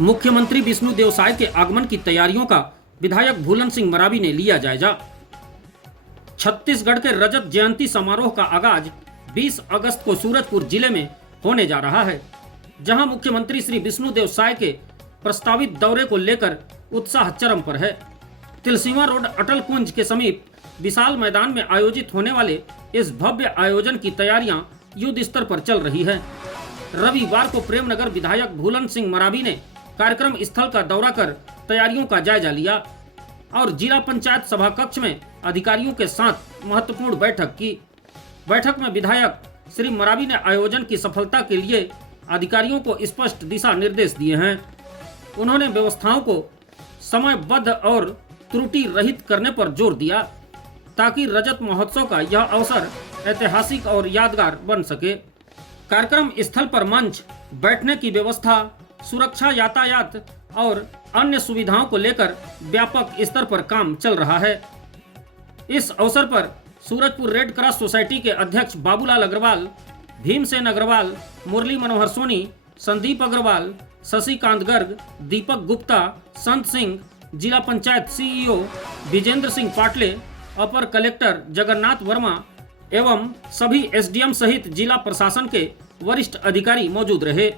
मुख्यमंत्री विष्णु देव साय के आगमन की तैयारियों का विधायक भूलन सिंह मरावी ने लिया जायजा। छत्तीसगढ़ के रजत जयंती समारोह का आगाज 20 अगस्त को सूरजपुर जिले में होने जा रहा है, जहां मुख्यमंत्री श्री विष्णु देव साय के प्रस्तावित दौरे को लेकर उत्साह चरम पर है। तिलसीमा रोड अटल कुंज के समीप विशाल मैदान में आयोजित होने वाले इस भव्य आयोजन की तैयारियां युद्ध स्तर पर चल रही है। रविवार को प्रेमनगर विधायक भूलन सिंह मरावी ने कार्यक्रम स्थल का दौरा कर तैयारियों का जायजा लिया और जिला पंचायत सभा कक्ष में अधिकारियों के साथ महत्वपूर्ण बैठक की। बैठक में विधायक श्री मरावी ने आयोजन की सफलता के लिए अधिकारियों को स्पष्ट दिशा निर्देश दिए हैं। उन्होंने व्यवस्थाओं को समयबद्ध और त्रुटि रहित करने पर जोर दिया ताकि रजत महोत्सव का यह अवसर ऐतिहासिक और यादगार बन सके। कार्यक्रम स्थल पर मंच, बैठने की व्यवस्था, सुरक्षा, यातायात और अन्य सुविधाओं को लेकर व्यापक स्तर पर काम चल रहा है। इस अवसर पर सूरजपुर रेड क्रॉस सोसाइटी के अध्यक्ष बाबूलाल अग्रवाल, भीमसेन अग्रवाल, मुरली मनोहर सोनी, संदीप अग्रवाल, शशिकांत गर्ग, दीपक गुप्ता, संत सिंह, जिला पंचायत सीईओ विजेंद्र सिंह पाटले, अपर कलेक्टर जगन्नाथ वर्मा एवं सभी एसडीएम सहित जिला प्रशासन के वरिष्ठ अधिकारी मौजूद रहे।